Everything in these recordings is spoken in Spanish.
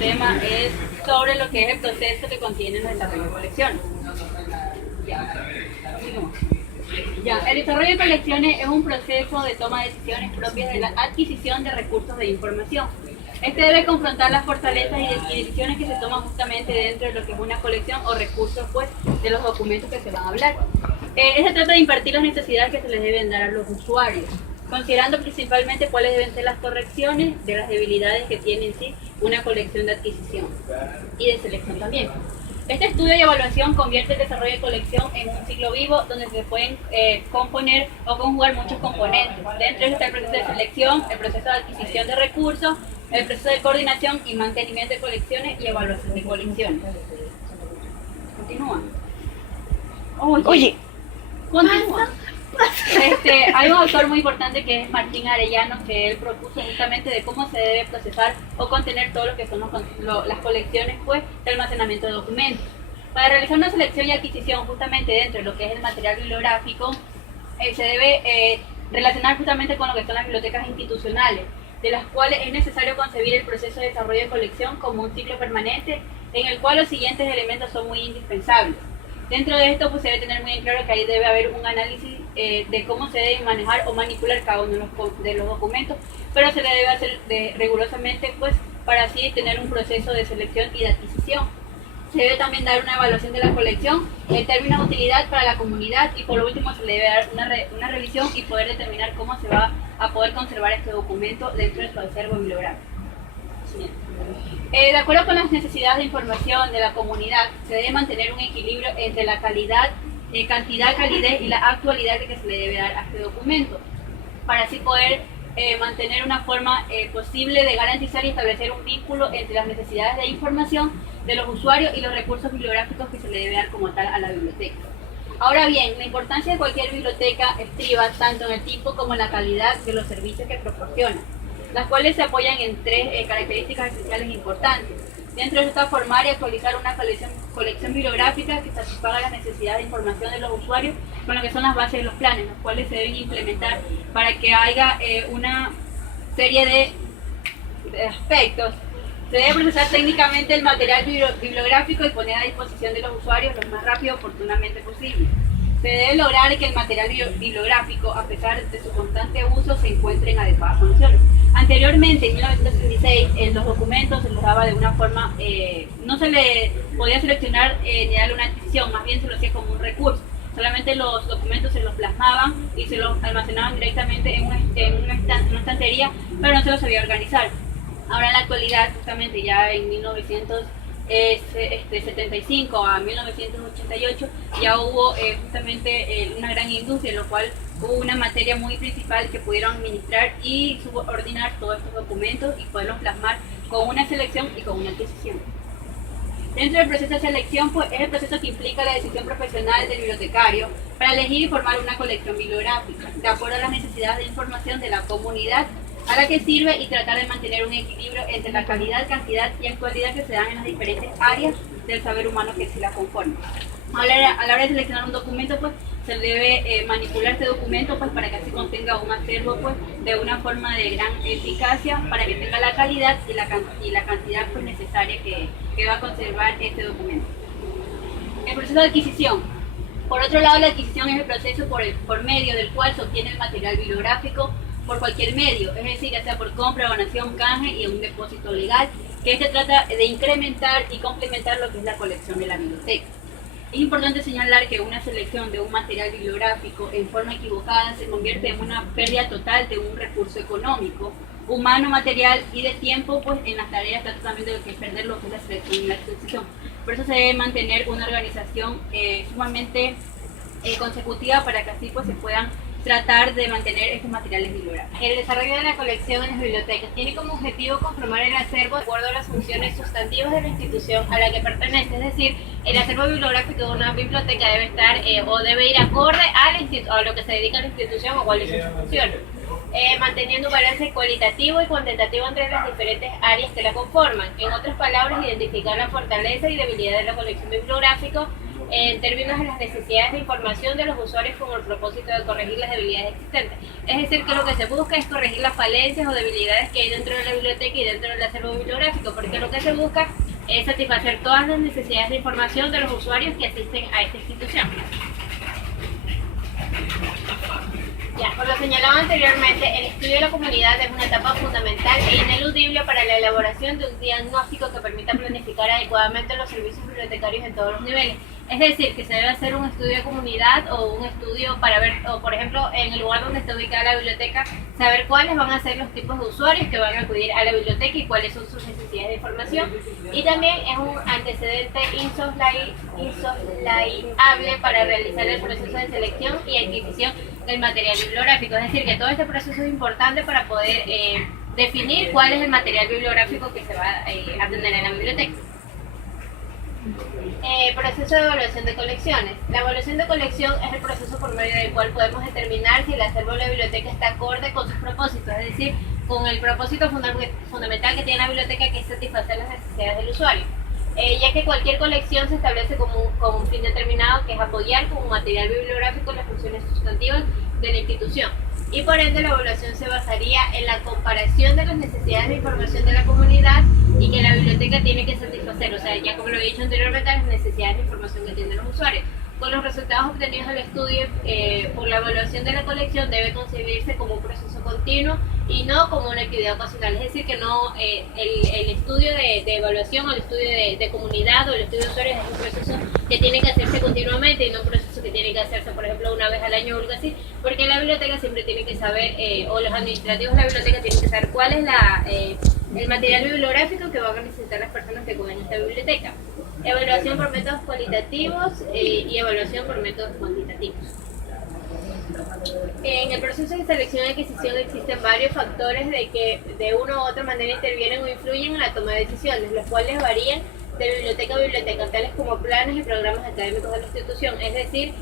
tema es sobre lo que es el proceso que contiene el desarrollo de colecciones. El desarrollo de colecciones es un proceso de toma de decisiones propias de la adquisición de recursos de información. Este debe confrontar las fortalezas y decisiones que se toman justamente dentro de lo que es una colección o recursos pues, de los documentos que se van a hablar. Se trata de impartir las necesidades que se les deben dar a los usuarios, considerando principalmente cuáles deben ser las correcciones de las debilidades que tiene en sí una colección de adquisición y de selección también. Este estudio y evaluación convierte el desarrollo de colección en un ciclo vivo donde se pueden componer o conjugar muchos componentes. Dentro de este está el proceso de selección, el proceso de adquisición de recursos, el proceso de coordinación y mantenimiento de colecciones y evaluación de colecciones. Continúa. Oye. Continúa. Hay un autor muy importante que es Martín Arellano, que él propuso justamente de cómo se debe procesar o contener todo lo que son las colecciones pues, de almacenamiento de documentos. Para realizar una selección y adquisición justamente dentro de lo que es el material bibliográfico, se debe relacionar justamente con lo que son las bibliotecas institucionales, de las cuales es necesario concebir el proceso de desarrollo de colección como un ciclo permanente en el cual los siguientes elementos son muy indispensables. Dentro de esto pues, se debe tener muy en claro que ahí debe haber un análisis de cómo se debe manejar o manipular cada uno de los documentos, pero se le debe hacer rigurosamente pues, para así tener un proceso de selección y de adquisición. Se debe también dar una evaluación de la colección en términos de utilidad para la comunidad y por lo último se le debe dar una revisión y poder determinar cómo se va a poder conservar este documento dentro de su acervo bibliográfico. De acuerdo con las necesidades de información de la comunidad, se debe mantener un equilibrio entre la calidad, cantidad, calidez y la actualidad que se le debe dar a este documento, para así poder mantener una forma posible de garantizar y establecer un vínculo entre las necesidades de información de los usuarios y los recursos bibliográficos que se le debe dar como tal a la biblioteca. Ahora bien, la importancia de cualquier biblioteca estriba tanto en el tipo como en la calidad de los servicios que proporciona, las cuales se apoyan en tres características esenciales importantes. Dentro de esto está formar y actualizar una colección bibliográfica que satisfaga las necesidades de información de los usuarios con lo que son las bases de los planes, los cuales se deben implementar para que haya una serie de aspectos. Se debe procesar técnicamente el material bibliográfico y poner a disposición de los usuarios lo más rápido y oportunamente posible. Se debe lograr que el material bibliográfico, a pesar de su constante uso, se encuentre en adecuadas condiciones. Anteriormente, en 1966, en los documentos se los daba de una forma, no se le podía seleccionar ni darle una adquisición, más bien se lo hacía como un recurso. Solamente los documentos se los plasmaban y se los almacenaban directamente en una estantería, pero no se los sabía organizar. Ahora en la actualidad, justamente ya en 1975 a 1988, ya hubo justamente una gran industria, en lo cual hubo una materia muy principal que pudieron administrar y subordinar todos estos documentos y poderlos plasmar con una selección y con una adquisición. Dentro del proceso de selección, pues, es el proceso que implica la decisión profesional del bibliotecario para elegir y formar una colección bibliográfica, de acuerdo a las necesidades de información de la comunidad a la que sirve y tratar de mantener un equilibrio entre la calidad, cantidad y actualidad que se dan en las diferentes áreas del saber humano que se la conforman. A la hora de seleccionar un documento, pues, se debe manipular este documento pues, para que así contenga un acervo pues, de una forma de gran eficacia para que tenga la calidad y la cantidad pues, necesaria que va a conservar este documento. El proceso de adquisición. Por otro lado, la adquisición es el proceso por medio del cual se obtiene el material bibliográfico por cualquier medio, es decir, ya sea por compra, donación, canje y un depósito legal, que se trata de incrementar y complementar lo que es la colección de la biblioteca. Es importante señalar que una selección de un material bibliográfico en forma equivocada se convierte en una pérdida total de un recurso económico, humano, material y de tiempo, pues en las tareas tanto también de lo que es perder lo que es la selección y la adquisición. Por eso se debe mantener una organización sumamente consecutiva para que así pues se puedan tratar de mantener estos materiales bibliográficos. El desarrollo de la colección en las bibliotecas tiene como objetivo conformar el acervo de acuerdo a las funciones sustantivas de la institución a la que pertenece, es decir, el acervo bibliográfico de una biblioteca debe estar o debe ir acorde a lo que se dedica a la institución o cuáles son sus funciones, manteniendo un balance cualitativo y cuantitativo entre las diferentes áreas que la conforman. En otras palabras, identificar la fortaleza y debilidad de la colección bibliográfica en términos de las necesidades de información de los usuarios con el propósito de corregir las debilidades existentes. Es decir, que lo que se busca es corregir las falencias o debilidades que hay dentro de la biblioteca y dentro del acervo bibliográfico, porque lo que se busca es satisfacer todas las necesidades de información de los usuarios que asisten a esta institución. Ya, por lo señalado anteriormente, el estudio de la comunidad es una etapa fundamental e ineludible para la elaboración de un diagnóstico que permita planificar adecuadamente los servicios bibliotecarios en todos los niveles. Es decir, que se debe hacer un estudio de comunidad o un estudio para ver, o por ejemplo, en el lugar donde está ubicada la biblioteca, saber cuáles van a ser los tipos de usuarios que van a acudir a la biblioteca y cuáles son sus necesidades de información. Y también es un antecedente insoslayable para realizar el proceso de selección y adquisición del material bibliográfico. Es decir, que todo este proceso es importante para poder definir cuál es el material bibliográfico que se va a tener en la biblioteca. Proceso de evaluación de colecciones. La evaluación de colección es el proceso por medio del cual podemos determinar si el acervo de la biblioteca está acorde con sus propósitos, es decir, con el propósito fundamental que tiene la biblioteca, que es satisfacer las necesidades del usuario. Ya que cualquier colección se establece como un fin determinado, que es apoyar como material bibliográfico las funciones sustantivas de la institución. Y por ende la evaluación se basaría en la comparación de las necesidades de información de la comunidad y que la biblioteca tiene que satisfacer, o sea, ya como lo he dicho anteriormente, las necesidades de información que tienen los usuarios. Con los resultados obtenidos del estudio por la evaluación de la colección debe concebirse como un proceso continuo y no como una actividad ocasional. Es decir, que no el estudio de evaluación o el estudio de comunidad o el estudio de usuarios es un proceso que tiene que hacerse continuamente y no un proceso que tiene que hacerse, por ejemplo, una vez al año o algo así, porque la biblioteca siempre tiene que saber, o los administrativos de la biblioteca tienen que saber cuál es el material bibliográfico que van a necesitar las personas que acuden a esta biblioteca. Evaluación por métodos cualitativos y evaluación por métodos cuantitativos. En el proceso de selección y adquisición existen varios factores de que de una u otra manera intervienen o influyen en la toma de decisiones, los cuales varían de biblioteca a biblioteca, tales como planes y programas académicos de la institución, es decir,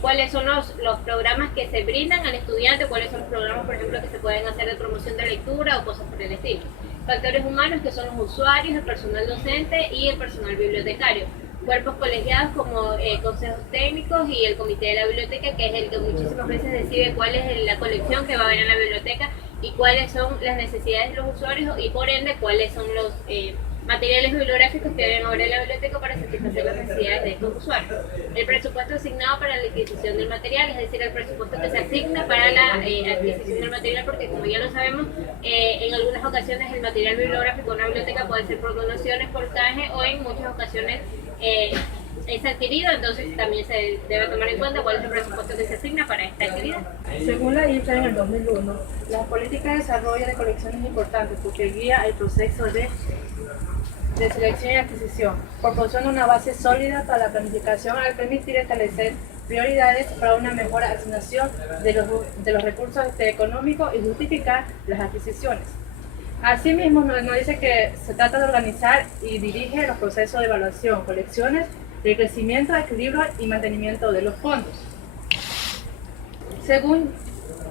cuáles son los programas que se brindan al estudiante, cuáles son los programas, por ejemplo, que se pueden hacer de promoción de lectura o cosas por el estilo. Factores humanos, que son los usuarios, el personal docente y el personal bibliotecario. Cuerpos colegiados como consejos técnicos y el comité de la biblioteca, que es el que muchísimas veces decide cuál es la colección que va a haber en la biblioteca y cuáles son las necesidades de los usuarios y por ende cuáles son los materiales bibliográficos que deben haber en la biblioteca para satisfacer las necesidades de estos usuarios. El presupuesto asignado para la adquisición del material, es decir, el presupuesto que se asigna para la adquisición del material, porque como ya lo sabemos, en algunas ocasiones el material bibliográfico de una biblioteca puede ser por donaciones, por canje o en muchas ocasiones es adquirido, entonces también se debe tomar en cuenta cuál es el presupuesto que se asigna para esta actividad. Según la IFE en el 2001, la política de desarrollo de colecciones es importante porque guía el proceso de selección y adquisición, proporciona una base sólida para la planificación al permitir establecer prioridades para una mejor asignación de los recursos económicos y justificar las adquisiciones. Asimismo, nos dice que se trata de organizar y dirige los procesos de evaluación, colecciones, de crecimiento, equilibrio y mantenimiento de los fondos. Según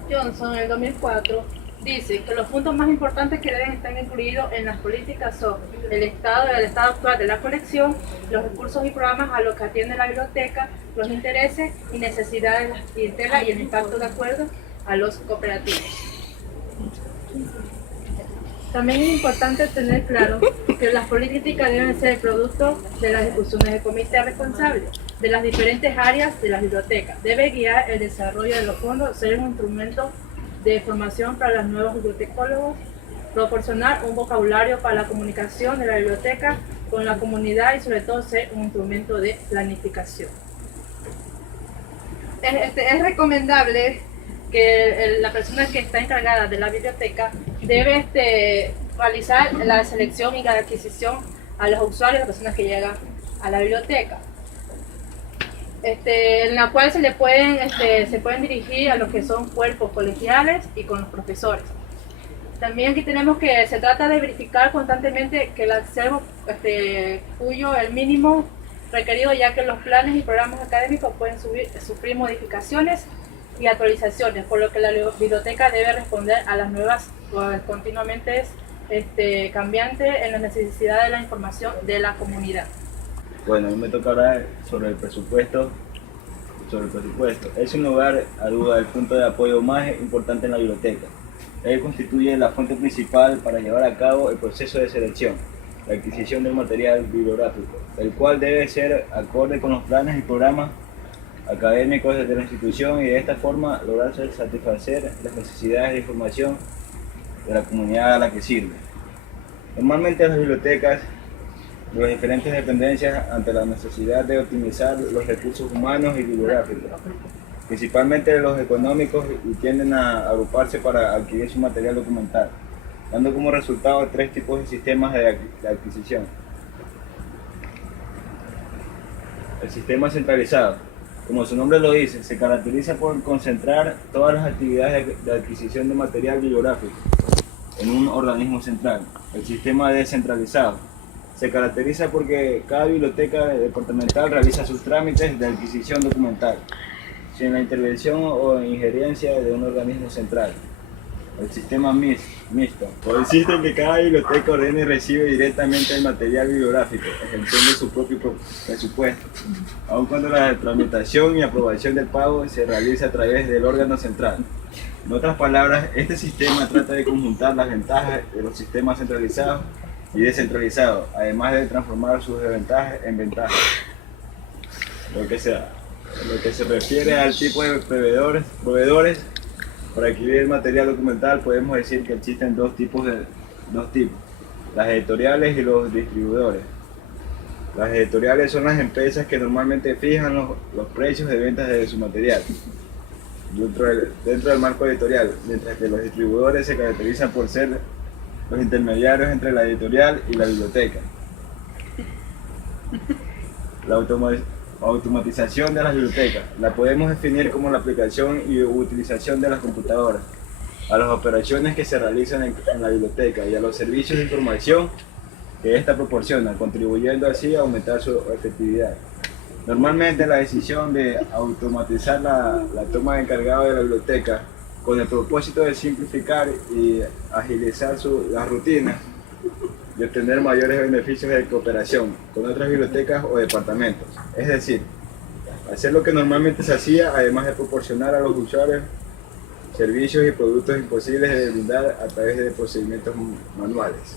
Johnson, en el 2004, dice que los puntos más importantes que deben estar incluidos en las políticas son el estado actual de la colección, los recursos y programas a los que atiende la biblioteca, los intereses y necesidades de la clientela y el impacto de acuerdo a los cooperativos. También es importante tener claro que las políticas deben ser el producto de las discusiones del comité responsable de las diferentes áreas de la biblioteca. Debe guiar el desarrollo de los fondos, ser un instrumento de formación para los nuevos bibliotecólogos, proporcionar un vocabulario para la comunicación de la biblioteca con la comunidad y sobre todo ser un instrumento de planificación. Es recomendable que la persona que está encargada de la biblioteca debe realizar la selección y la adquisición a los usuarios, las personas que llegan a la biblioteca, en la cual se pueden dirigir a los que son cuerpos colegiales y con los profesores. También aquí tenemos que se trata de verificar constantemente que el acervo cuyo el mínimo requerido, ya que los planes y programas académicos pueden sufrir modificaciones y actualizaciones, por lo que la biblioteca debe responder a las nuevas, continuamente cambiantes en la necesidad de la información de la comunidad. Bueno, a mí me toca hablar sobre el presupuesto. Es un lugar, a duda, el punto de apoyo más importante en la biblioteca. Él constituye la fuente principal para llevar a cabo el proceso de selección, la adquisición del material bibliográfico, el cual debe ser acorde con los planes y programas académicos de la institución y de esta forma lograr satisfacer las necesidades de información de la comunidad a la que sirve. Normalmente las bibliotecas de las diferentes dependencias ante la necesidad de optimizar los recursos humanos y bibliográficos, principalmente los económicos, y tienden a agruparse para adquirir su material documental, dando como resultado tres tipos de sistemas de adquisición. El sistema centralizado, como su nombre lo dice, se caracteriza por concentrar todas las actividades de adquisición de material bibliográfico en un organismo central. El sistema descentralizado se caracteriza porque cada biblioteca departamental realiza sus trámites de adquisición documental, sin la intervención o injerencia de un organismo central. El sistema mixto consiste en que cada biblioteca ordena y recibe directamente el material bibliográfico, ejerciendo su propio presupuesto, aun cuando la tramitación y aprobación del pago se realiza a través del órgano central. En otras palabras, este sistema trata de conjuntar las ventajas de los sistemas centralizados y descentralizados, además de transformar sus desventajas en ventajas. Lo que se refiere al tipo de proveedores para adquirir el material documental, podemos decir que existen dos tipos, las editoriales y los distribuidores. Las editoriales son las empresas que normalmente fijan los precios de ventas de su material dentro del marco editorial, mientras que los distribuidores se caracterizan por ser los intermediarios entre la editorial y la biblioteca. La automatización de las bibliotecas la podemos definir como la aplicación y utilización de las computadoras a las operaciones que se realizan en la biblioteca y a los servicios de información que ésta proporciona, contribuyendo así a aumentar su efectividad. Normalmente la decisión de automatizar la toma de encargado de la biblioteca con el propósito de simplificar y agilizar las rutinas y obtener mayores beneficios de cooperación con otras bibliotecas o departamentos. Es decir, hacer lo que normalmente se hacía, además de proporcionar a los usuarios servicios y productos imposibles de brindar a través de procedimientos manuales.